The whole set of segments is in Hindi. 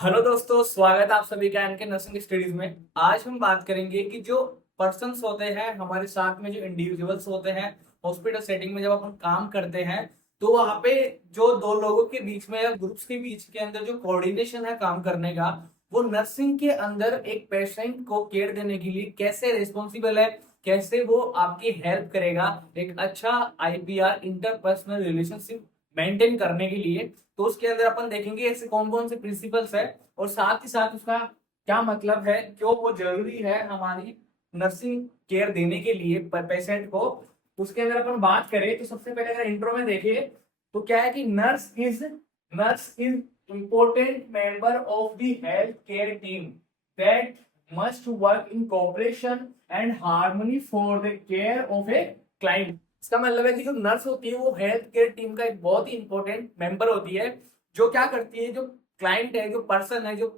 हेलो दोस्तों, स्वागत है आप सभी का एनके नर्सिंग स्टडीज में। आज हम बात करेंगे कि जो पर्सन्स होते हैं हमारे साथ में, जो इंडिविजुअल्स होते हैं हॉस्पिटल सेटिंग में, जब अपन काम करते हैं तो वहाँ पे जो दो लोगों के बीच में या ग्रुप्स के बीच के अंदर जो कोऑर्डिनेशन है काम करने का, वो नर्सिंग के अंदर एक पेशेंट को केयर देने के लिए कैसे रिस्पॉन्सिबल है, कैसे वो आपकी हेल्प करेगा एक अच्छा आईपीआर इंटरपर्सनल रिलेशनशिप मेंटेन करने के लिए। तो उसके अंदर अपन देखेंगे ऐसे कौन कौन से प्रिंसिपल्स है और साथ ही साथ उसका क्या मतलब है, क्यों वो जरूरी है हमारी नर्सिंग केयर देने के लिए पेशेंट को। उसके अंदर अपन बात करें तो सबसे पहले अगर इंट्रो में देखिए तो क्या है कि nurse is important member of the healthcare team that must work in cooperation and harmony for the care of a client। इसका मतलब है कि जो नर्स होती है वो हेल्थ केयर टीम का एक बहुत ही इंपॉर्टेंट मेंबर होती है, जो क्या करती है, जो क्लाइंट है, जो पर्सन है, जो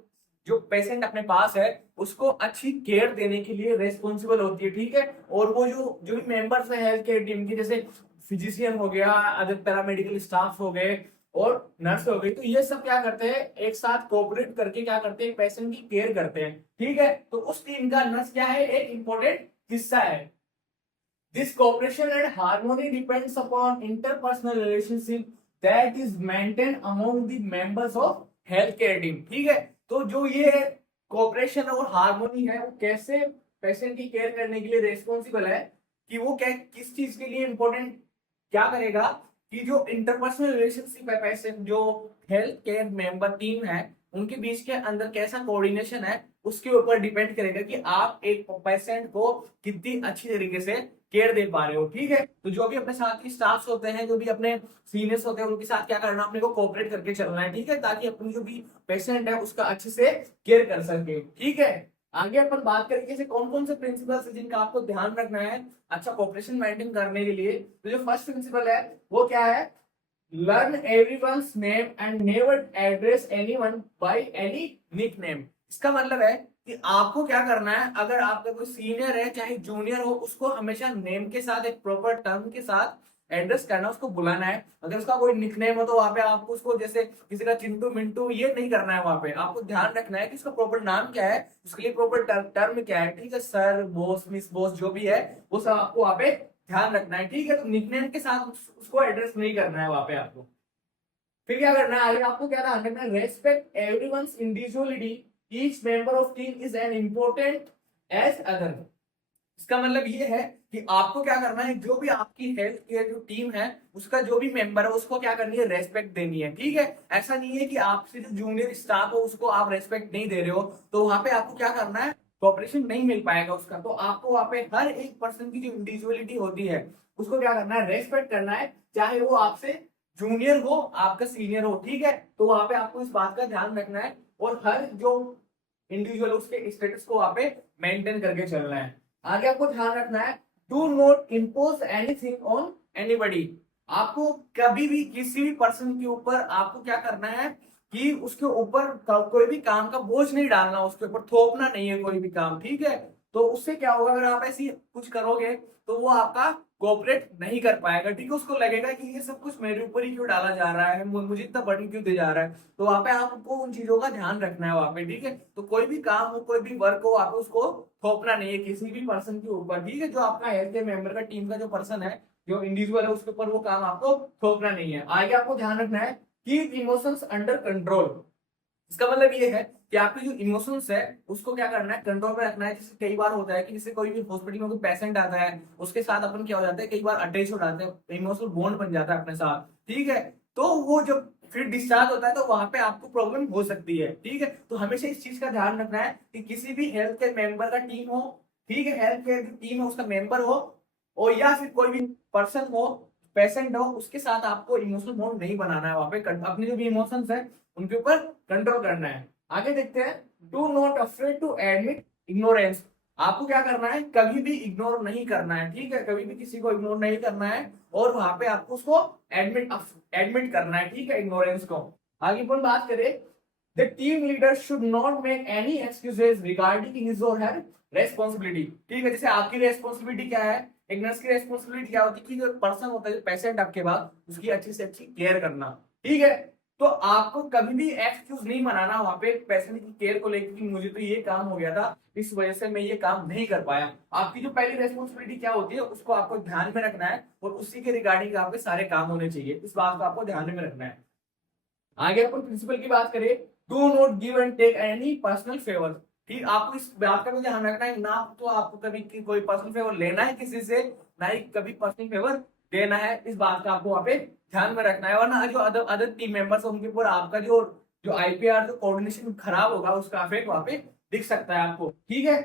जो पेशेंट अपने पास है, उसको अच्छी केयर देने के लिए रेस्पॉन्सिबल होती है। ठीक है। और वो जो जो भी मेंबर्स है हेल्थ केयर टीम के, जैसे फिजिशियन हो गया, अदर पैरामेडिकल स्टाफ हो गए और नर्स हो गई, तो ये सब क्या करते हैं, एक साथ कोऑपरेट करके क्या करते हैं, पेशेंट की केयर करते हैं। ठीक है। तो उस टीम का नर्स क्या है, एक इंपॉर्टेंट हिस्सा है। This cooperation and harmony depends upon interpersonal relationship that is maintained among the members of healthcare team। ठीक है। तो जो ये कोऑपरेशन और हार्मोनी है वो कैसे पेशेंट की केयर करने के लिए रेस्पॉन्सिबल है, कि वो क्या किस चीज के लिए इंपॉर्टेंट क्या करेगा, कि जो इंटरपर्सनल रिलेशनशिप है, पेशेंट जो हेल्थ केयर मेंबर टीम है उनके बीच के अंदर कैसा कोऑर्डिनेशन है, उसके ऊपर डिपेंड करेगा कि आप एक पेशेंट को कितनी अच्छी तरीके से केयर दे पा रहे हो। ठीक है। तो जो भी अपने साथ की स्टाफ्स होते हैं, जो भी अपने सीनियर्स होते हैं, उनके साथ क्या करना, अपने को कोऑपरेट करके चलना है। ठीक है। ताकि अपनी जो भी पेशेंट है उसका अच्छे से केयर कर सके। ठीक है। आगे अपन बात करेंगे जैसे कौन कौन से प्रिंसिपल्स है जिनका आपको ध्यान रखना है अच्छा कोऑपरेशन मेंटेन करने के लिए। तो जो फर्स्ट प्रिंसिपल है वो क्या है, learn everyone's name and never address anyone by any nickname. इसका मतलब है कि आपको क्या करना है, अगर आपका कोई सीनियर है चाहे जूनियर हो, उसको हमेशा नेम के साथ एक प्रॉपर टर्म के साथ एड्रेस करना, उसको बुलाना है। अगर उसका कोई निकनेम हो तो वहां पे आपको उसको जैसे किसी का चिंटू मिंटू ये नहीं करना है। वहां पे आपको ध्यान रखना है कि उसका प्रॉपर नाम क्या है, उसके लिए प्रॉपर टर्म क्या है। ठीक है। सर, बॉस, मिस बॉस जो भी है वो सब आपको वहां पे ध्यान रखना है। ठीक है। तो निकनेम के साथ उसको एड्रेस नहीं करना है वहां पे आपको। फिर क्या करना है आगे, आपको क्या ध्यान रखना है, respect everyone's individuality, each member of team is an important as other. इसका मतलब ये है कि आपको क्या करना है, जो भी आपकी हेल्थ केयर जो टीम है उसका जो भी मेंबर है उसको क्या करनी है, रेस्पेक्ट देनी है। ठीक है। ऐसा नहीं है कि आपसे जो जूनियर स्टाफ हो उसको आप रेस्पेक्ट नहीं दे रहे हो, तो वहां पे आपको क्या करना है, कॉपरेशन नहीं मिल पाएगा उसका। तो आपको वहां पे हर एक पर्सन की जो इंडिविजुअलिटी होती है उसको क्या करना है, रेस्पेक्ट करना है, चाहे वो आपसे जूनियर हो आपका सीनियर हो। ठीक है। तो वहां पे आपको इस बात का ध्यान रखना है और हर जो इंडिविजुअल उसके स्टेटस को वहां पे मेंटेन करके चलना है। आगे आपको ध्यान रखना है, do not impose anything on anybody. आपको कभी भी किसी भी पर्सन के ऊपर आपको क्या करना है, कि उसके ऊपर कोई भी काम का बोझ नहीं डालना, उसके ऊपर थोपना नहीं है कोई भी काम। ठीक है। तो उससे क्या होगा, अगर आप ऐसी कुछ करोगे तो वो आपका कोऑपरेट नहीं कर पाएगा। ठीक है। उसको लगेगा कि ये सब कुछ मेरे ऊपर ही क्यों डाला जा रहा है, मुझे इतना बर्डन क्यों दिया जा रहा है। तो वहां पे आपको उन चीजों का ध्यान रखना है वहां पे। ठीक है। तो कोई भी काम हो, कोई भी वर्क हो, आप उसको थोपना नहीं है किसी भी पर्सन के ऊपर। ठीक है। जो आपका हेल्थ केयर मेंबर का टीम का जो पर्सन है, जो इंडिविजुअल है, उसके ऊपर वो काम आपको थोपना नहीं है। आगे आपको ध्यान रखना है, कीप इमोशंस अंडर कंट्रोल। इसका मतलब ये है कि आपके जो इमोशंस है उसको क्या करना है, कंट्रोल में रखना है। जैसे कई बार होता है कि जैसे कोई भी हॉस्पिटल में कोई पेशेंट आता है, उसके साथ अपन क्या हो जाता है, कई बार अटैच हो जाते हैं, इमोशनल बॉन्ड बन जाता है अपने साथ। ठीक है। तो वो जब फिर डिस्चार्ज होता है तो वहां पे आपको प्रॉब्लम हो सकती है। ठीक है। तो हमेशा इस चीज का ध्यान रखना है कि किसी भी हेल्थ केयर मेंबर का टीम हो, ठीक है, हेल्थ केयर की टीम है उसका मेंबर हो, और या फिर कोई भी पर्सन हो, पेशेंट हो, उसके साथ आपको इमोशनल बॉन्ड नहीं बनाना है। वहां पे अपने जो भी इमोशंस है उनके ऊपर कंट्रोल करना है। आगे देखते हैं, do not afraid to admit ignorance. आपको क्या करना है, कभी भी इग्नोर नहीं करना है। ठीक है। कभी भी किसी को इग्नोर नहीं करना है और वहां पे आपको उसको एडमिट एडमिट करना है। ठीक है, इग्नोरेंस को। आगे अपन बात करें, the team leader should not make any excuses regarding his और हर रेस्पॉन्सिबिलिटी। ठीक है। जैसे आपकी रेस्पॉन्सिबिलिटी क्या है, एक नर्स की रेस्पॉन्सिबिलिटी क्या होती है, कि जो पर्सन होता है, जो पेशेंट आपके पास, उसकी अच्छी से अच्छी केयर करना। ठीक है। तो आपको कभी भी एक्सक्यूज नहीं बनाना वहां पे पेशेंट की केयर को लेकर कि मुझे तो ये काम हो गया था, इस वजह से मैं ये काम नहीं कर पाया। आपकी जो पहली रेस्पॉन्सिबिलिटी क्या होती है उसको आपको ध्यान में रखना है और उसी के रिगार्डिंग आपके सारे काम होने चाहिए, इस बात को आपको ध्यान में रखना है। आगे अपन प्रिंसिपल की बात करें, do not give and take any personal favour. ठीक, आपको इस बात का भी ध्यान रखना है, ना तो आपको कभी कोई पर्सनल फेवर लेना है किसी से, ना ही कभी पर्सनल फेवर देना है, इस बात का आपको वहां पे ध्यान में रखना है। और ना जो अदर अदर टीम मेंबर्स उनके ऊपर आपका जो जो आईपीआर जो कोऑर्डिनेशन खराब होगा उसका इफेक्ट वहां पे दिख सकता है आपको। ठीक है,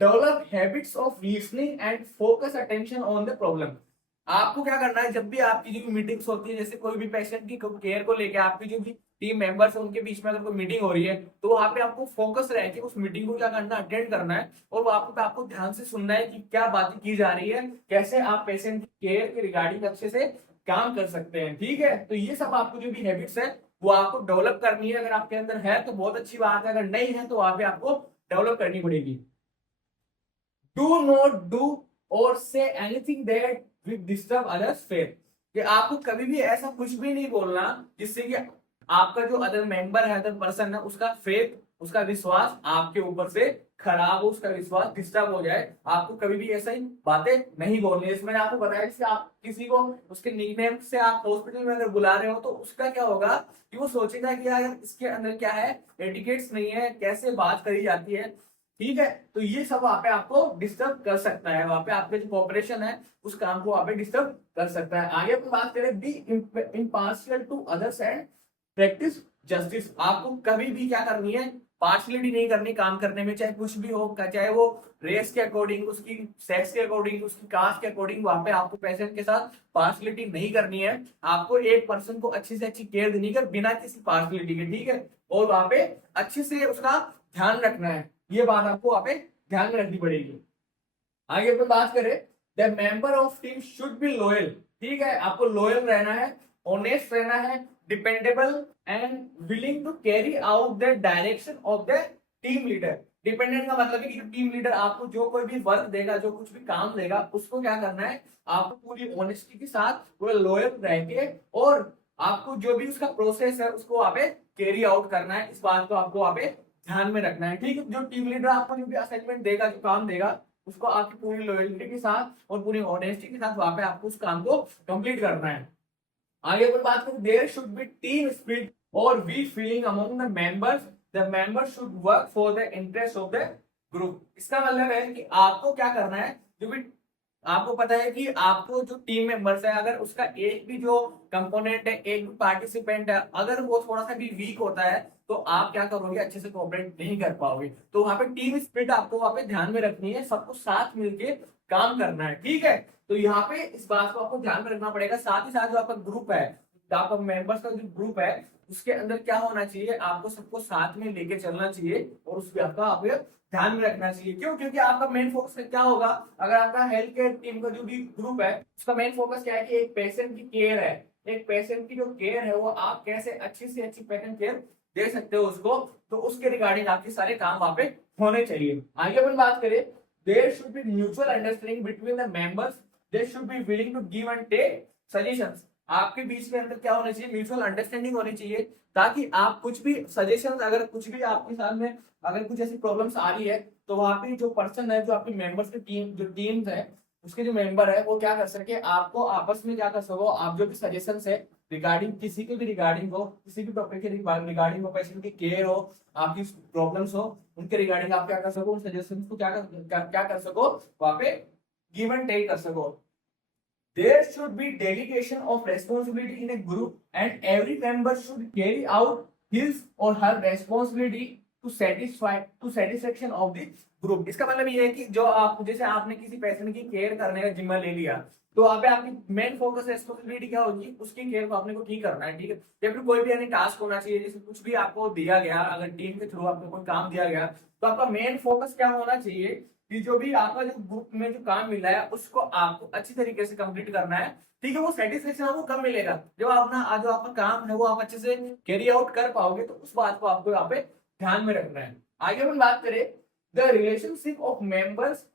develop habits of listening and focus attention on the problem. आपको क्या करना है, जब भी आपकी जो भी मीटिंग्स होती है, जैसे कोई भी पेशेंट की केयर को लेके आपकी जो भी टीम मेंबर्स है उनके बीच में अगर कोई मीटिंग हो रही है, तो वहां पे आपको फोकस रह के उस मीटिंग को क्या करना, अटेंड करना है और वहां पे आपको ध्यान से सुनना है कि क्या बातें की जा रही है, कैसे आप पेशेंट की केयर के रिगार्डिंग अच्छे से काम कर सकते हैं। ठीक है, तो ये सब आपको जो भी हैबिट्स है वो आपको डेवलप करनी है। अगर आपके अंदर है तो बहुत अच्छी बात है, अगर नहीं है तो वहां पे आपको डेवलप करनी पड़ेगी। डू नॉट डू और say anything that will disturb others faith, कि आपको कभी भी ऐसा कुछ भी नहीं बोलना जिससे कि आपका जो अदर मेंबर है, अदर पर्सन है, उसका फेथ, उसका विश्वास आपके ऊपर से खराब हो, उसका विश्वास डिस्टर्ब हो जाए। आपको कभी भी ऐसा ही बातें नहीं बोलनी है। इसमें आपको बताया कि आप किसी को उसके निकनेम से आप हॉस्पिटल में अगर बुला रहे हो तो उसका क्या होगा कि वो सोचेगा कि यार इसके अंदर क्या है, एटिकेट्स नहीं है, कैसे बात करी जाती है। ठीक है, तो ये सब वहां पे आपको डिस्टर्ब कर सकता है, वहां पे आपके जो कॉपरेशन है उस काम को वहां पे डिस्टर्ब कर सकता है। आगे अपन बात करें, be impartial to others and practise justice. आपको कभी भी क्या करनी है, पार्शलिटी नहीं करनी काम करने में, चाहे कुछ भी हो, चाहे वो रेस के अकॉर्डिंग, उसकी सेक्स के अकॉर्डिंग, उसकी कास्ट के अकॉर्डिंग, वहां पे आपको पेशेंट के साथ पार्शलिटी नहीं करनी है। आपको एक पर्सन को अच्छी से अच्छी केयर देनी है बिना किसी पार्शलिटी के। ठीक है, और वहां पे अच्छे से उसका ध्यान रखना है, ये बात आपको वहां पे ध्यान में रखनी पड़ेगी। आगे अपन बात करें, the member of team should be loyal. ठीक है, आपको लॉयल रहना है, ऑनेस्ट रहना है, dependable and willing to carry out the direction of the team leader. Dependent का मतलब है कि जो टीम लीडर आपको जो कोई भी वर्क देगा, जो कुछ भी काम देगा, उसको क्या करना है, आपको पूरी ऑनेस्टी के साथ पूरा लॉयल रह के और आपको जो भी उसका प्रोसेस है उसको वहां पे कैरी आउट करना है, इस बात को आपको वहां पे ध्यान में रखना है। ठीक है, जो टीम लीडर आपको जो भी असाइनमेंट देगा, जो काम देगा, उसको आपकी पूरी लॉयल्टी के साथ और पूरी ऑनेस्टी के साथ वहां पे आपको उस काम को कंप्लीट करना है। आगे अपन बात करें, there should be team spirit और we feeling among the members. The members should work for the interest of the group. इसका मतलब है कि आपको क्या करना है, जो भी आपको पता है कि आपको जो टीम मेंबर्स है, अगर उसका एक भी जो कंपोनेंट है, एक भी पार्टिसिपेंट है, अगर वो थोड़ा सा भी वीक होता है तो आप क्या करोगे, अच्छे से कोऑपरेट नहीं कर पाओगे। तो वहां पे टीम स्पिरिट आपको वहां पे ध्यान में रखनी है, सबको साथ मिलके काम करना है। ठीक है, तो यहाँ पे इस बात को आपको ध्यान में रखना पड़ेगा। साथ ही साथ जो आपका ग्रुप है, तो आपका मेंबर्स का जो ग्रुप है, उसके अंदर क्या होना चाहिए, आपको सबको साथ में लेके चलना चाहिए और उस बात का आपको ध्यान में रखना चाहिए। क्यों? क्योंकि आपका मेन फोकस क्या होगा, अगर आपका हेल्थ केयर टीम का जो भी ग्रुप है उसका मेन फोकस क्या है कि एक पेशेंट की केयर है, एक पेशेंट की जो केयर है वो आप कैसे अच्छी से अच्छी पेशेंट केयर दे सकते हो उसको, तो उसके रिगार्डिंग आपके सारे काम वहां पे होने चाहिए। आगे अपन बात करें, there should be mutual understanding between the members, they should be willing to give and take suggestions. आपके बीच में अंदर क्या होना चाहिए, म्यूचुअल अंडरस्टैंडिंग होनी चाहिए, ताकि आप कुछ भी सजेशन, अगर कुछ भी आपके सामने अगर कुछ ऐसी प्रॉब्लम्स आ रही है तो वहां पे जो पर्सन है, जो आपके मेंबर्स की टीम, जो टीम्स है, उसके जो मेंबर है वो क्या कर सके, आपको आपस में क्या कर सको, आप जो भी सजेशंस है रिगार्डिंग किसी के भी रिगार्डिंग हो, किसी भी टॉपिक के रिगार्डिंग हो, पेशेंट की केयर हो, आपकी प्रॉब्लम्स हो, उनके रिगार्डिंग आप क्या कर सको, उन सजेशंस को क्या कर सको, वहां पे गिव एंड टेक कर सको। There should be delegation of responsibility in a group, and every member should carry out his or her responsibility to satisfaction of the group। इसका मतलब ये है कि जो आप, जैसे आपने किसी पेशेंट की केयर करने का जिम्मा ले लिया, तो वहाँ पे आपकी मेन फोकस रेस्पॉन्सिबिलिटी क्या होगी, उसकी केयर को आपने को ठीक करना है। ठीक है, या फिर कोई भी अन्य टास्क होना चाहिए, जैसे कुछ भी आपको दिया गया, अगर टीम के थ्रू आपको कोई काम दिया गया, तो आपका मेन फोकस क्या होना चाहिए कि जो भी आपका जो ग्रुप में जो काम मिला है उसको आपको अच्छी तरीके से कंप्लीट करना है। ठीक है, वो सेटिस्फेक्शन आपको कब मिलेगा, जब अपना जो आपका काम है वो आप अच्छे से कैरी आउट कर पाओगे, तो उस बात को आपको यहाँ पे ध्यान में रखना है। आगे अपन बात करें, the relationship of members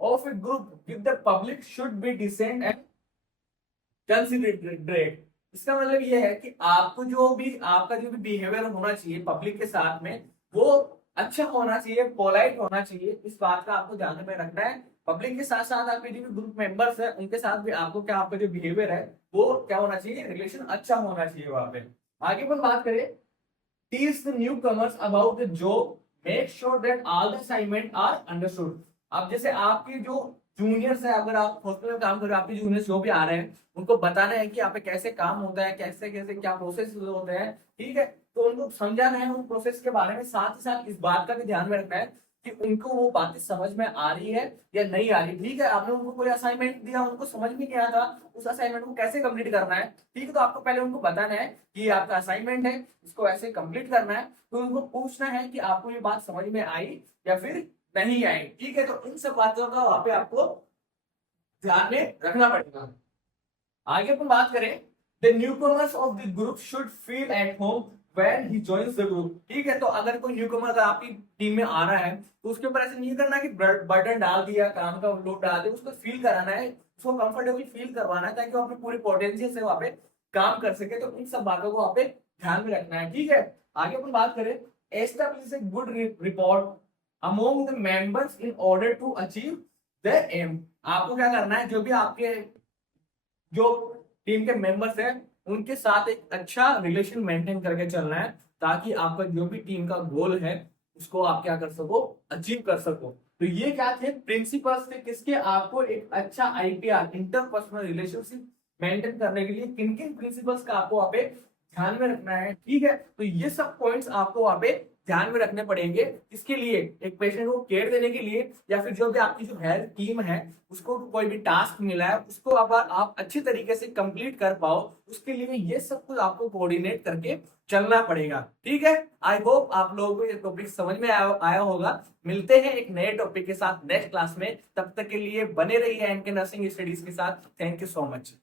of a group with the public should be decent and considerate. इसका मतलब ये है कि आपको जो भी आपका जो भी बिहेवियर होना चाहिए पब्लिक के साथ में, वो अच्छा होना चाहिए, पोलाइट होना चाहिए। इस बात का आपको ध्यान में रखना है। पब्लिक के साथ साथ आपके जो भी ग्रुप मेंबर्स है उनके साथ भी आपको क्या, आपका जो बिहेवियर है वो क्या होना चाहिए, रिलेशन अच्छा होना चाहिए वहां पे। आगे पर बात करें, teach the newcomers about the job, make sure that all the assignment are understood। अब जैसे आपके जो जूनियर्स है, अगर आप हॉस्पिटल में काम कर रहे हो, आपके जूनियर्स जो भी आ रहे हैं उनको बताना है कि यहाँ पे कैसे काम होता है, कैसे कैसे क्या प्रोसेस होते हैं, ठीक है। तो उनको समझाना है उन प्रोसेस के बारे में, साथ ही साथ इस बात का भी ध्यान में रखना है कि उनको वो बातें समझ में आ रही है या नहीं आ रही। ठीक है, आपने उनको कोई असाइनमेंट दिया, उनको समझ में नहीं आया था, उस असाइनमेंट को कैसे कंप्लीट करना है, ठीक है, तो आपको पहले उनको बताना है कि ये आपका असाइनमेंट है, इसको ऐसे कंप्लीट करना है। तो उनको पूछना है कि आपको ये बात समझ में आई या फिर नहीं आई, ठीक है। तो इन सब बातों का वहां पे आपको ध्यान में रखना पड़ेगा। आगे अपन बात करें, the newcomers of the group should feel at home when he joins the group. ठीक है, तो अगर कोई न्यूकमर आपकी टीम में आ रहा है तो उसके ऊपर ऐसे नहीं करना कि बर्डन डाल दिया, काम का लोड डाल दिया, उसको फील कराना है, उसको कंफर्टेबल फील करवाना है, ताकि वो अपनी पूरी पोटेंशियल से वहां पे काम कर सके। तो इन सब बातों को वहां पे ध्यान में रखना है, ठीक है। आगे अपन बात करें, establish a good report among the members in order to achieve the aim. आपको क्या करना है, जो भी आपके जो टीम के मेंबर्स हैं उनके साथ एक अच्छा रिलेशन मेंटेन करके चलना है, ताकि आपका जो भी टीम का गोल है उसको आप क्या कर सको, अचीव कर सको। तो ये क्या थे, प्रिंसिपल्स थे किसके, आपको एक अच्छा आईपीआर, इंटरपर्सनल रिलेशनशिप मेंटेन करने के लिए किन किन प्रिंसिपल्स का आपको वहां पे ध्यान में रखना है, ठीक है। तो ये सब पॉइंट्स आपको वहां पे ध्यान में रखने पड़ेंगे। इसके लिए एक पेशेंट को केयर देने के लिए, या फिर जो भी आपकी जो हेल्थ टीम है उसको कोई भी टास्क मिला है उसको अब आप अच्छी तरीके से कंप्लीट कर पाओ, उसके लिए ये सब कुछ आपको कोऑर्डिनेट करके चलना पड़ेगा, ठीक है। आई होप आप लोगों को ये टॉपिक समझ में आया होगा। मिलते हैं एक नए टॉपिक के साथ नेक्स्ट क्लास में, तब तक के लिए बने रहिए एनके नर्सिंग स्टडीज के साथ। Thank you so much.